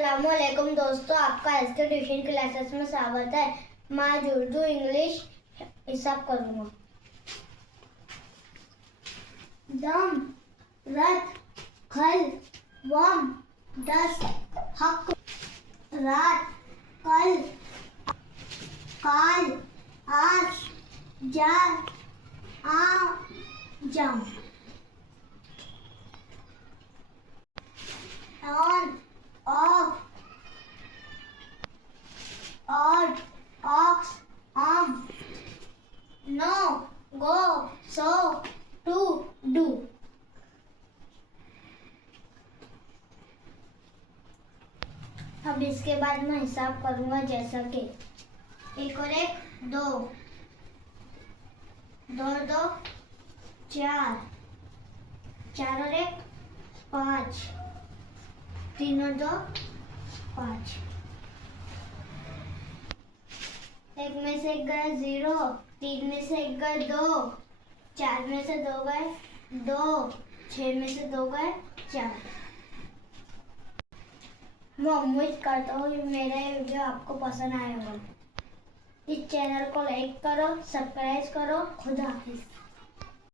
अस्सलामुअलैकुम दोस्तों, आपका आज के ट्यूशन क्लासेस में स्वागत है। मैं आज उर्दू इंग्लिश हिसाब करूँगा। दम, रत, खल, वम, दस, हक, रात, कल, काल, आज, जार, आ, जम, on, of, odd, ox, no, go, so, to, do। अब इसके बाद मैं हिसाब करूंगा, जैसा कि एक और एक दो, दो और दो चार, चार और एक पाँच, तीन और दो पाँच, एक में से एक गया जीरो, तीन में से एक गए दो, चार में से दो गए दो, छह में से दो गए चार। मैं उम्मीद करता हूँ कि मेरा ये वीडियो आपको पसंद आया होगा। इस चैनल को लाइक करो, सब्सक्राइब करो। खुदा हाफिज।